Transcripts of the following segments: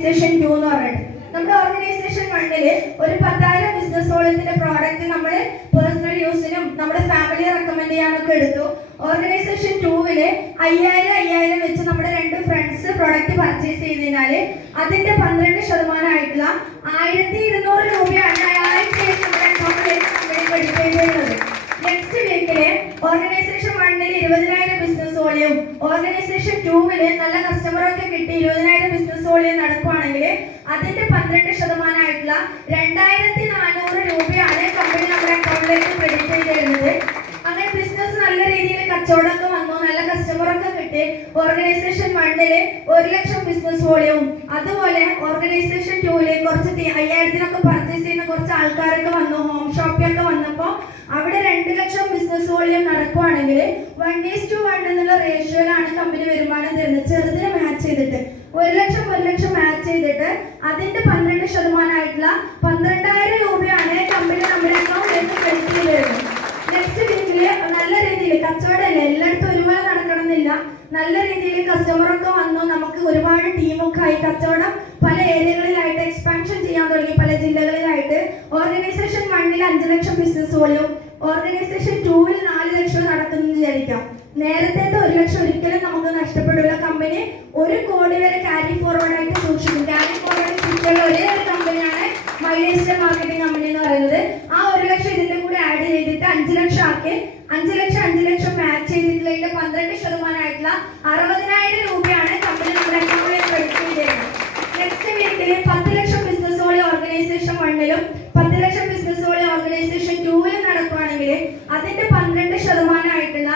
Organisation 2 എന്ന് പറഞ്ഞിട്ട് നമ്മുടെ ഓർഗനൈസേഷൻ 1 ഒരു 10,000 ബിസിനസ് വോളിയത്തിന്റെ പ്രോഡക്റ്റ് നമ്മൾ പേഴ്സണൽ യൂസിനും നമ്മുടെ ഫാമിലി റെക്കമെൻഡ് ചെയ്യാനൊക്കെ എടുത്തു. ഓർഗനൈസേഷൻ 2 5000 വെച്ച് നമ്മുടെ 2 ഫ്രണ്ട്സ് പ്രോഡക്റ്റ് പർച്ചേസ് ചെയ്തതിനാൽ അതിന്റെ 12% ആയിട്ടുള്ള 1200 രൂപയാണ് ആഴ്ചയിൽ നമ്മുടെ അക്കൗണ്ടിലേക്ക് ക്രെഡിറ്റ് ചെയ്യുന്നത്. നെക്സ്റ്റ് വീക്കില് ഓർഗനൈസേഷൻ 1 20,000 ബിസിനസ് വോളിയം, ഓർഗനൈസേഷൻ 2 നല്ല കസ്റ്റമറൊക്കെ കിട്ടി 20,000 ബിസിനസ് വോളിയം നടക്കുവാണെങ്കിൽ അതിന്റെ 12% ആയിട്ടുള്ള 2,400 രൂപയാണ് കമ്പനി നമ്മുടെ അക്കൗണ്ടിലേക്ക് ക്രെഡിറ്റ് ചെയ്ത് തരുന്നത്. അങ്ങനെ ബിസിനസ് നല്ല രീതിയിൽ കച്ചവടമൊക്കെ വന്നു, നല്ല കസ്റ്റമറൊക്കെ കിട്ടി. ഓർഗനൈസേഷൻ 1 1 ലക്ഷം ബിസിനസ് വോളിയവും, അതുപോലെ ഓർഗനൈസേഷൻ 2 കുറച്ച് 5,000 പർച്ചേസ് ചെയ്യുന്ന കുറച്ച് ആൾക്കാരൊക്കെ വന്നു. ഹോം ഷോപ്പിംഗ് വന്നപ്പോൾ അവിടെ 2 ലക്ഷം ബിസിനസ് വോളിയം നടക്കുവാണെങ്കിൽ 1:1 എന്നുള്ള റേഷ്യോയിലാണ് കമ്പനി വരുമാനം തരുന്നത്. ചെറുതിനെ മാച്ച് ചെയ്തിട്ട് 1 ലക്ഷം മാച്ച് ചെയ്തിട്ട് അതിന്റെ 12% ആയിട്ടുള്ള 12,000 രൂപയാണ് കമ്പനി നമ്മുടെ അക്കൗണ്ടിലേക്ക് ക്രെഡിറ്റ് ചെയ്ത് തരുന്നത്. നെക്സ്റ്റ് വീക്കില് നല്ല രീതിയിൽ കച്ചവടമല്ലേ, എല്ലായിടത്തും ഒരുപോലെ നടക്കണമെന്നില്ല, നല്ല രീതിയിൽ കസ്റ്റമറൊക്കെ വന്നു, നമുക്ക് ഒരുപാട് ടീമൊക്കെ ആയി, കച്ചവടം പല ഏരിയകളിലായിട്ട് എക്സ്പാൻഷൻ ചെയ്യാൻ തുടങ്ങി, പല ജില്ലകളിലായിട്ട്. ഓർഗനൈസേഷൻ 1 5 ലക്ഷം ബിസിനസ് വോളിയം, ഓർഗനൈസേഷൻ 2 4 ലക്ഷം നടക്കുന്നു വിചാരിക്കാം. നേരത്തെ 1 ലക്ഷം ഒരിക്കലും നമുക്ക് നഷ്ടപ്പെടില്ല. കമ്പനി 1 കോടി വരെ ക്യാരി ഫോർവേഡ് ആയിട്ട് സൂക്ഷിക്കും. ക്യാരി ഫോർവേഡ് സൂക്ഷിച്ചുള്ള ഒരേ ഒരു കമ്പനിയാണ് മൈലേജ് മാർക്കറ്റിംഗ് കമ്പനി എന്ന് പറയുന്നത്. ആ 1 ലക്ഷം ഇതിന്റെ കൂടെ ആഡ് ചെയ്തിട്ട് 5 ലക്ഷം ആക്കി 5 ലക്ഷം മാച്ച് ചെയ്തിട്ടുള്ള 12% ആയിട്ടുള്ള 60,000 രൂപയാണ് കമ്പനി നമ്മുടെ അക്കൗണ്ടിലേക്ക് ക്രെഡിറ്റ് ചെയ്തത്. നെക്സ്റ്റ് വീക്കിൽ 10 ലക്ഷം ബിസിനസ് വോളിയം ഓർഗനൈസേഷൻ 1 10 ലക്ഷം ബിസിനസ് വോളിയം ഓർഗനൈസേഷൻ 2 നടക്കുവാണെങ്കിൽ അതിന്റെ 12% ആയിട്ടുള്ള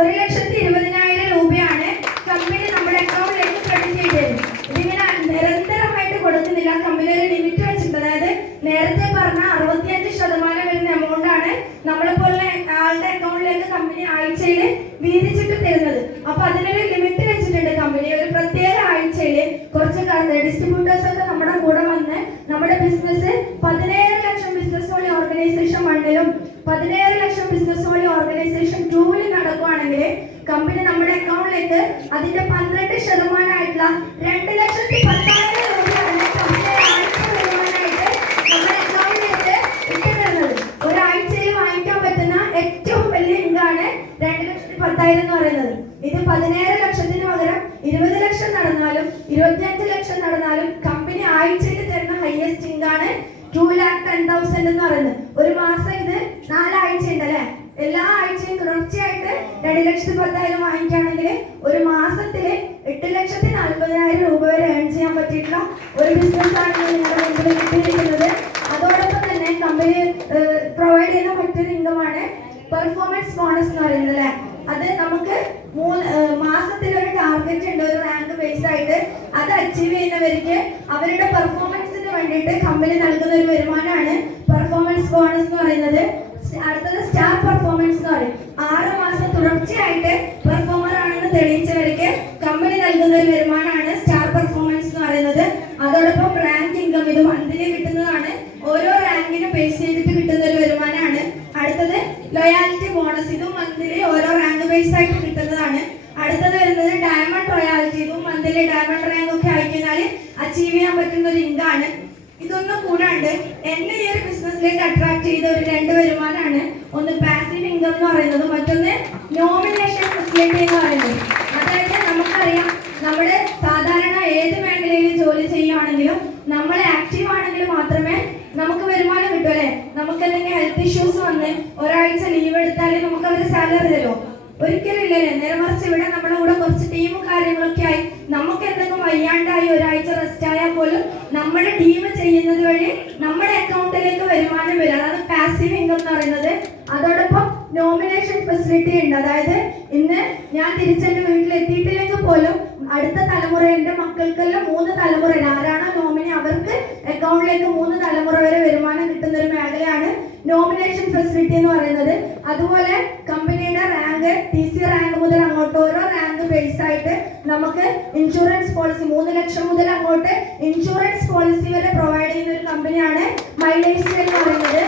1,20,000 രൂപയാണ് കമ്പനി നമ്മുടെ അക്കൗണ്ടിലേക്ക് ക്രെഡിറ്റ് ചെയ്തത്. ഇതിങ്ങനെ നിരന്തരമായിട്ട് കൊടുക്കുന്നില്ല, കമ്പനി ഒരു ലിമിറ്റ് വെച്ചിട്ടുണ്ട്. അതായത് നേരത്തെ പറഞ്ഞ 65% വരുന്ന എമൗണ്ട് ആണ് നമ്മളെപ്പോലെ ആളുടെ അക്കൗണ്ടിലേക്ക് കമ്പനി ആഴ്ചയിൽ വീതിച്ചിട്ട് തരുന്നത്. അപ്പൊ അതിനൊരു ലിമിറ്റ് വെച്ചിട്ടുണ്ട് കമ്പനി. ഒരു പ്രത്യേക ആഴ്ചയിൽ കുറച്ച് ഡിസ്ട്രിബ്യൂട്ടേഴ്സ് ഒക്കെ നമ്മുടെ കൂടെ വന്ന് നമ്മുടെ ബിസിനസ് 17 ലക്ഷം ബിസിനസ് വഴി ഓർഗനൈസേഷൻ 1 17 ലക്ഷം ബിസിനസ് വഴി ഓർഗനൈസേഷൻ 2 നടക്കുവാണെങ്കിൽ കമ്പനി നമ്മുടെ അക്കൗണ്ടിലേക്ക് അതിന്റെ 12% ആയിട്ടുള്ള 2,10,000 രൂപയാണ് കമ്പനി ആഴ്ച വരുമാനമായിട്ട് നമ്മുടെ അക്കൗണ്ടിലേക്ക് ഇട്ടുതരുന്നത്. ഒരാഴ്ചയിൽ വാങ്ങിക്കാൻ പറ്റുന്ന ഏറ്റവും വലിയ ഇൻകാണ് 2,10,000 എന്ന് പറയുന്നത്. ഇത് 17 ലക്ഷത്തിന് പകരം 20 ലക്ഷം നടന്നാലും 25 ലക്ഷം നടന്നാലും കമ്പനി ആഴ്ചയിൽ തരുന്ന ഹൈയസ്റ്റ് ഇൻകാണ് 2,10,000 എന്ന് പറയുന്നത്. ഒരു മാസം ഇത് 4 ആഴ്ച ഉണ്ട് അല്ലെ, എല്ലാ ആഴ്ചയും തുടർച്ചയായിട്ട് 2,10,000 വാങ്ങിക്കുകയാണെങ്കിൽ ഒരു മാസത്തില് 8,40,000 രൂപ വരെ ഏൺ ചെയ്യാൻ പറ്റിയിട്ടുള്ള ഒരു ബിസിനസ് ആണ് നിങ്ങളുടെ മുമ്പിൽ കിട്ടിയിരിക്കുന്നത്. അതോടൊപ്പം തന്നെ കമ്പനി പ്രൊവൈഡ് ചെയ്യുന്ന മറ്റൊരു ഇൻകമാണ് പെർഫോമൻസ് ബോണസ് എന്ന് പറയുന്നത് അല്ലെ. അത് നമുക്ക് മാസത്തിൽ ഒരു ടാർഗറ്റ് ഉണ്ട്, ഒരു റാങ്ക് ബേസ് ആയിട്ട്. അത് അച്ചീവ് ചെയ്യുന്നവർക്ക് അവരുടെ പെർഫോമൻസിന് വേണ്ടിയിട്ട് കമ്പനി നൽകുന്ന ഒരു വരുമാനമാണ് പെർഫോമൻസ് ബോണസ് എന്ന് പറയുന്നത്. അടുത്തത് സ്റ്റാർ പെർഫോമൻസ് എന്ന് പറയും. 6 മാസം തുടർച്ചയായിട്ട് പെർഫോമർ ആണെന്ന് തെളിയിച്ചവർക്ക് കമ്പനി നൽകുന്ന ഒരു വരുമാനമാണ് സ്റ്റാർ പെർഫോമൻസ് എന്ന് പറയുന്നത്. അതോടൊപ്പം റാങ്ക് ഇൻകം, ഇത് മന്ത്ലി കിട്ടുന്നതാണ്, ഓരോ റാങ്കിനും ബേസ് ചെയ്തിട്ട് കിട്ടുന്ന ഒരു വരുമാനമാണ്. അടുത്തത് ലോയാലിറ്റി ബോണസ്, ഇതും മന്ത്ലി ഓരോ റാങ്ക് ബേസ് ആയിട്ട് കിട്ടുന്നതാണ്. അടുത്തത് വരുന്നത് ഡയമണ്ട് റോയാലിറ്റി, ഇതും മന്ത്ലി ഡയമണ്ട് റാങ്ക് ഒക്കെ ആയിക്കഴിഞ്ഞാൽ അച്ചീവ് ചെയ്യാൻ പറ്റുന്ന ഒരു ഇൻകാണ്. ഇതൊന്നും കൂടാണ്ട് എന്നെ ഈ ഒരു ബിസിനസ്സിലേക്ക് അട്രാക്ട് ചെയ്ത ഒരു 2 വരുമാനമാണ്. ഒന്ന് പാസീവ് ഇൻകം എന്ന് പറയുന്നത്, മറ്റൊന്ന് നോമിനേഷൻ ഫെസിലിറ്റി എന്ന് പറയുന്നത്. അതായത് നമുക്കറിയാം, നമ്മുടെ സാധാരണ ഏത് മേഖലയിൽ ജോലി ചെയ്യുകയാണെങ്കിലും നമ്മൾ ആക്റ്റീവ് ആണെങ്കിൽ മാത്രമേ നമുക്ക് വരുമാനം കിട്ടൂ അല്ലെ. നമുക്ക് എന്തെങ്കിലും ഹെൽത്ത് ഇഷ്യൂസ് വന്ന് ഒരാഴ്ച ലീവ് എടുത്താൽ നമുക്ക് അവർ സാലറി തരുമോ? ഒരിക്കലും ഇല്ലല്ലേ. നേരെ മറിച്ച് ഇവിടെ നമ്മുടെ കൂടെ കുറച്ച് ടീമും കാര്യങ്ങളൊക്കെ ആയി നമുക്ക് എന്തെങ്കിലും വയ്യാണ്ടായി ഒരാഴ്ച റെസ്റ്റ് ആയാൽ പോലും നമ്മുടെ ടീം ചെയ്യുന്നത് വഴി നമ്മുടെ അക്കൗണ്ടിലേക്ക് വരുമാനം വരും. അതാണ് പാസീവ് ഇൻകം എന്ന് പറയുന്നത്. അതോടൊപ്പം നോമിനേഷൻ ഫെസിലിറ്റി ഉണ്ട്. അതായത് ഇന്ന് ഞാൻ തിരിച്ചെന്റെ വീട്ടിൽ എത്തിയിട്ടില്ലെങ്കിൽ പോലും അടുത്ത തലമുറ, എന്റെ മക്കൾക്കെല്ലാം 3 തലമുറ, ആരാണോ നോമിനി അവർക്ക് അക്കൗണ്ടിലേക്ക് 3 തലമുറ വരെ വരുമാനം കിട്ടുന്ന ഒരു മേഖലയാണ് നോമിനേഷൻ ഫെസിലിറ്റി എന്ന് പറയുന്നത്. അതുപോലെ കമ്പനിയുടെ റാങ്ക്, TC റാങ്ക് മുതൽ അങ്ങോട്ട് ഓരോ റാങ്ക് ബേസ് ആയിട്ട് നമുക്ക് ഇൻഷുറൻസ് പോളിസി 3 ലക്ഷം മുതൽ അങ്ങോട്ട് ഇൻഷുറൻസ് പോളിസി വരെ പ്രൊവൈഡ് ചെയ്യുന്ന ഒരു കമ്പനിയാണ് മൈലേജ് എന്ന് പറയുന്നത്.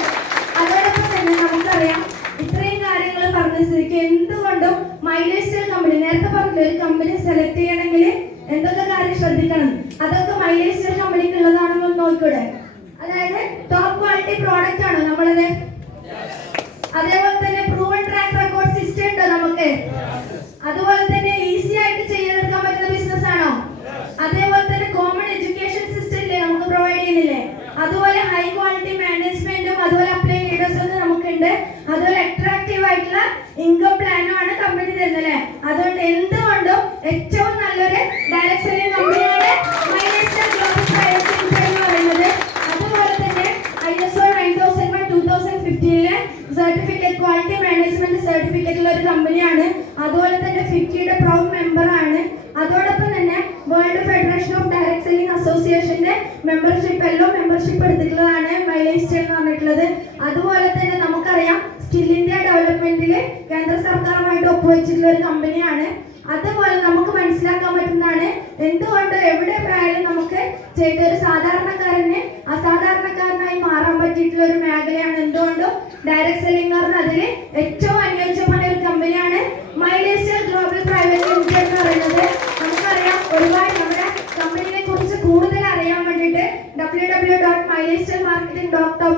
അതോടൊപ്പം തന്നെ നമുക്കറിയാം, ഇത്രയും കാര്യങ്ങൾ പറഞ്ഞ സ്ഥിതിക്ക് എന്തുകൊണ്ടും മൈലേജ് കമ്പനി, നേരത്തെ പറഞ്ഞില്ല, ഒരു കമ്പനി സെലക്ട് ചെയ്യണമെങ്കിൽ എന്തൊക്കെ കാര്യം ശ്രദ്ധിക്കണം, അതൊക്കെ മൈലേജ് നോക്കൂടെ? അതായത് ടോപ്പ് ക്വാളിറ്റി പ്രോഡക്റ്റ് ആണോ നമ്മളത്? അതേപോലെ തന്നെ പ്രൂവൺ ട്രാക്ക് റെക്കോർഡ് സിസ്റ്റം ഉണ്ടോ നമുക്ക്? അതുപോലെ തന്നെ ഈസി ആയിട്ട് ചെയ്തെടുക്കാൻ പറ്റുന്ന ബിസിനസ് ആണോ? അതേപോലെ തന്നെ കോമൺ എഡ്യൂക്കേഷൻ സിസ്റ്റം ഇല്ലേ നമുക്ക് പ്രൊവൈഡ് ചെയ്യുന്നില്ലേ? അതുപോലെ ഹൈ ക്വാളിറ്റി മാനേജ്മെന്റും അതുപോലെ അപ്ലൈ ലീഡേഴ്സും നമുക്കുണ്ട്. അതുപോലെ അട്രാക്റ്റീവ് ആയിട്ടുള്ള ഇൻകം പ്ലാനും ആണ് കമ്പനി തരുന്നത് അല്ലേ? അതുകൊണ്ട് എന്തുകൊണ്ടും ഏറ്റവും നല്ലൊരു ഡയറക്ട് സെല്ലിംഗ് കമ്പനിയാണ് മൈലേസ്റ്റർ ഗ്ലോബൽ പ്രൈവറ്റ് ലിമിറ്റഡ് എന്ന് പറയുന്നത്. അതുപോലെ തന്നെ ISO 9001-2015 സർട്ടിഫിക്കറ്റ് ക്വാളിറ്റി മാനേജ്മെന്റ് സർട്ടിഫിക്കറ്റുള്ള ഒരു കമ്പനിയാണ്. അതുപോലെ തന്നെ ഫിഫ്റ്റിയുടെ പ്രൗഡ് മെമ്പർ ആണ്. അതോടൊപ്പം തന്നെ world federation of direct selling അസോസിയേഷന്റെ മെമ്പർഷിപ്പ് എടുത്തിട്ടുള്ളതാണ് മൈലേസ്റ്റർ എന്ന് പറഞ്ഞിട്ടുള്ളത്. അതുപോലെ തന്നെ നമുക്കറിയാം സ്കിൽ ഇന്ത്യ ഡെവലപ്മെന്റിൽ കേന്ദ്ര സർക്കാരുമായിട്ട് ഒപ്പുവെച്ചിട്ടുള്ള ഒരു കമ്പനിയാണ്. അതുപോലെ നമുക്ക് മനസ്സിലാക്കാൻ പറ്റുന്നതാണ് എന്തുകൊണ്ട് എവിടെ പോയാലും നമുക്ക് ചെയ്ത ഒരു സാധാരണക്കാരന് അസാധാരണക്കാരനായി മാറാൻ പറ്റിയിട്ടുള്ള ഒരു മേഖലയാണ് എന്തുകൊണ്ടും ഡയറക്ട് സെല്ലിംഗ് എന്ന് അതിൽ ഏറ്റവും അനുയോജ്യമായ ഒരു കമ്പനിയാണ് മൈലേസ്റ്റർ ഗ്ലോബൽ പ്രൈവറ്റ് ലിമിറ്റഡ് എന്ന് പറയുന്നത്. നമുക്കറിയാം ഒരുപാട് നമ്മുടെ കമ്പനിയെ കുറിച്ച് കൂടുതൽ അറിയാൻ വേണ്ടിയിട്ട് www.milestermarketing.com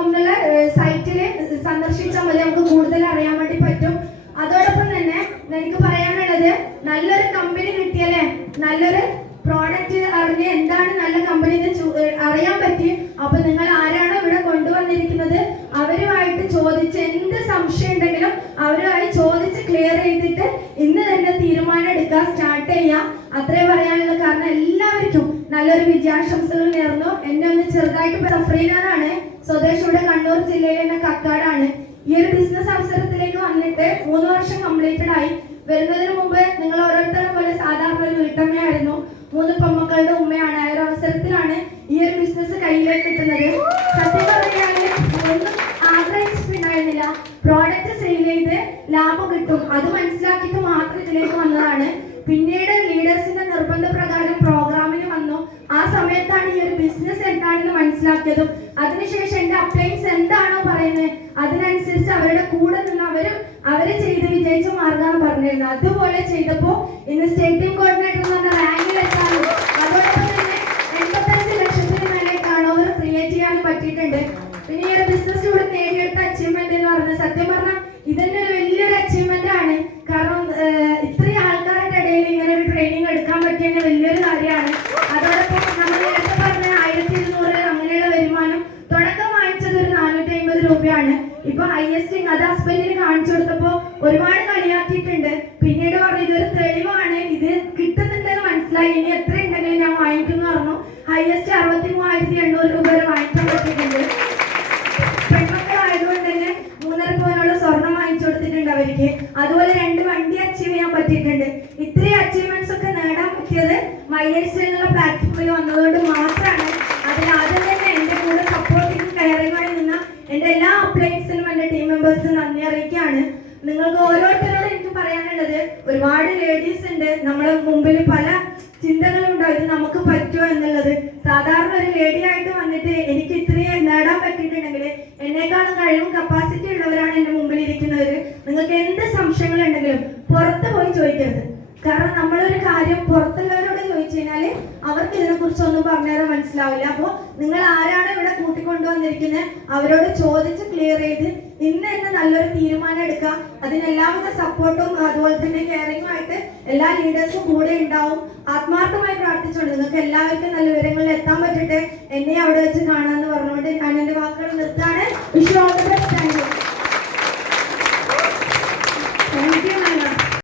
എന്നുള്ള സൈറ്റിൽ സന്ദർശിച്ചാൽ മതി, നമുക്ക് കൂടുതൽ അറിയാൻ വേണ്ടി പറ്റും. അതോടൊപ്പം തന്നെ എനിക്ക് പറയാനുള്ളത് നല്ലൊരു കമ്പനി കിട്ടിയാലേ നല്ലൊരു പ്രോഡക്റ്റ് അറിഞ്ഞ് എന്താണ് നല്ല കമ്പനി അറിയാൻ പറ്റി. അപ്പൊ നിങ്ങൾ ആരാണോ ഇവിടെ കൊണ്ടുവന്നിരിക്കുന്നത് അവരുമായിട്ട് ചോദിച്ച് എന്ത് സംശയം ഉണ്ടെങ്കിലും അവരുമായി ചോദിച്ച് ക്ലിയർ ചെയ്തിട്ട് ഇന്ന് തന്നെ തീരുമാനം എടുക്കാൻ സ്റ്റാർട്ട് ചെയ്യാം. അത്രേ പറയാനുള്ള കാരണം എല്ലാവർക്കും നല്ലൊരു വിജയാശംസകൾ നേർന്നു. എന്നെ ഒന്ന് ചെറുതായിട്ട് സഫ്രീനാണ്, സ്വദേശിയുടെ കണ്ണൂർ ജില്ലയിലെ തന്നെ കക്കാടാണ്. ഈ ഒരു ബിസിനസ് അവസരത്തിലേക്ക് വന്നിട്ട് 3 വർഷം കംപ്ലീറ്റഡ് ആയി. വരുന്നതിന് മുമ്പ് നിങ്ങൾ ഓരോരുത്തരും പോലെ സാധാരണ ഒരു വീട്ടമ്മയായിരുന്നു. 3 പെൺമക്കളുടെ ഉമ്മയാണ്. ആ ഒരു അവസരത്തിലാണ് ഈ ഒരു ബിസിനസ് കയ്യിലേക്ക് കിട്ടുന്നത്. സത്യം പറയുകയാണെങ്കിൽ ഒന്നും ആഗ്രഹിച്ചിട്ടുണ്ടായിരുന്നില്ല. പ്രോഡക്റ്റ് സെയിൽ ചെയ്ത് ലാഭം കിട്ടും അത് മനസ്സിലാക്കിയിട്ട് മാത്രം ഇതിലേക്ക് വന്നതാണ്. പിന്നീട് ലീഡേഴ്സിന്റെ നിർബന്ധ പ്രകാരം പ്രോഗ്രാമിന് വന്നു. ആ സമയത്താണ് ഈ ഒരു ബിസിനസ് എന്താണെന്ന് മനസ്സിലാക്കിയതും അതിനുശേഷം എന്റെ അപ്ലൈൻസ് എന്താണോ പറയുന്നത് അതിനനുസരിച്ച് അവരുടെ കൂടെ നിന്ന് അവര് ചെയ്ത് വിജയിച്ച മാർഗമാണ് പറഞ്ഞിരുന്നത്. അതുപോലെ ചെയ്തപ്പോ ഇന്ന് സ്റ്റേറ്റ് ടീം കോർഡിനേറ്റർ എന്ന് പറഞ്ഞ റാങ്കിൽ എത്താനും അതോടൊപ്പം തന്നെ 85 ലക്ഷത്തിന് മേലെ ടേൺ ഓവർ ക്രിയേറ്റ് ചെയ്യാൻ പറ്റിയിട്ടുണ്ട്. പിന്നെ ഈ ഒരു ബിസിനസ്സിലൂടെ നേടിയെടുത്ത അച്ചീവ്മെന്റ് എന്ന് പറഞ്ഞാൽ സത്യം പറഞ്ഞാൽ ഇതന്നെ ഒരു വലിയൊരു അച്ചീവ്മെന്റ് ആണ്. കാരണം ഇത്രയും ആൾക്കാരുടെ ഇടയിൽ ഇങ്ങനെ ഒരു ട്രെയിനിങ് എടുക്കാൻ പറ്റിയ വലിയൊരു കാര്യമാണ്. അതോടൊപ്പം നമ്മൾ നേരത്തെ പറഞ്ഞ 1200 അങ്ങനെയുള്ള വരുമാനം തുടക്കം വാങ്ങിച്ചത് ഒരു 450 രൂപയാണ്. ഇപ്പൊ ഹയസ്റ്റ് അത് ഹസ്ബൻഡിന് കാണിച്ചു കൊടുത്തപ്പോ ഒരുപാട് കളിയാക്കിയിട്ടുണ്ട്. പിന്നീട് പറഞ്ഞു ഇതൊരു തെളിവാണ്, ഇത് കിട്ടുന്നുണ്ടെന്ന് മനസ്സിലായി, ഇനി എത്ര ഉണ്ടെങ്കിലും ഞാൻ വാങ്ങിക്കുന്നു പറഞ്ഞു. ഹയസ്റ്റ് 63,800 രൂപ വരെ വാങ്ങിക്കാൻ പറ്റിയിട്ടുണ്ട്. പെൺമക്കളായതുകൊണ്ട് തന്നെ 3.5 പവനുള്ള സ്വർണം വാങ്ങിച്ചു കൊടുത്തിട്ടുണ്ട് അവർക്ക്. അതുപോലെ 2 വണ്ടി അച്ചീവ് ചെയ്യാൻ പറ്റിയിട്ടുണ്ട്. ഇത്രയും അച്ചീവ്മെന്റ്സ് ഒക്കെ നേടാൻ പറ്റിയത് മൈലേസ്റ്റർ എന്നുള്ള പ്ലാറ്റ്ഫോമിൽ വന്നതുകൊണ്ട് മാത്രമാണ്. അതിൽ ആദ്യം തന്നെ എന്റെ കൂടെ സപ്പോർട്ടിങ് കയറിയുമായി നിന്ന എന്റെ എല്ലാ അപ്ലൈൻസിനും എന്റെ ടീം മെമ്പേഴ്സും നന്ദി അറിയിക്കുകയാണ്. നിങ്ങൾക്ക് ഓരോരുത്തരോടും എനിക്ക് പറയാനുള്ളത് ഒരുപാട് ലേഡീസ് ഉണ്ട് നമ്മളെ മുമ്പിൽ, പല ചിന്തകളുണ്ടാവും ഇത് നമുക്ക് പറ്റുമോ എന്നുള്ളത്. സാധാരണ ഒരു ലേഡി ആയിട്ട് വന്നിട്ട് എനിക്ക് ഇത്രയും നേടാൻ പറ്റിയിട്ടുണ്ടെങ്കിൽ എന്നെക്കാളും കഴിവും കപ്പാസിറ്റി ഉള്ളവരാണ് എന്റെ മുമ്പിൽ ഇരിക്കുന്നവർ. നിങ്ങൾക്ക് എന്ത് സംശയങ്ങൾ ഉണ്ടെങ്കിലും പുറത്ത് പോയി ചോദിക്കരുത്. കാരണം നമ്മളൊരു കാര്യം പുറത്തുള്ളവരോട് ചോദിച്ചു കഴിഞ്ഞാൽ അവർക്ക് ഇതിനെ കുറിച്ച് ഒന്നും പറഞ്ഞുതരാൻ മനസ്സിലാവില്ല. അപ്പോൾ നിങ്ങൾ ആരാണ് ഇവിടെ കൂട്ടിക്കൊണ്ടുവന്നിരിക്കുന്നത് അവരോട് ചോദിച്ച് ക്ലിയർ ചെയ്ത് ഇന്ന് തന്നെ നല്ലൊരു തീരുമാനം എടുക്കാം. അതിന് എല്ലാവിധ സപ്പോർട്ടും അതുപോലെ തന്നെ കെയറിംഗും ആയിട്ട് എല്ലാ ലീഡേഴ്സും കൂടെ ഉണ്ടാവും. ആത്മാർത്ഥമായി പ്രാർത്ഥിച്ചുകൊണ്ട് നിങ്ങൾക്ക് എല്ലാവർക്കും നല്ല വിവരങ്ങളിൽ എത്താൻ പറ്റട്ടെ. എന്നെ അവിടെ വെച്ച് കാണാമെന്ന് പറഞ്ഞുകൊണ്ട് ഞാൻ എൻ്റെ വാക്കുകൾ നിർത്താണ്. Wish you all the best. Thank U.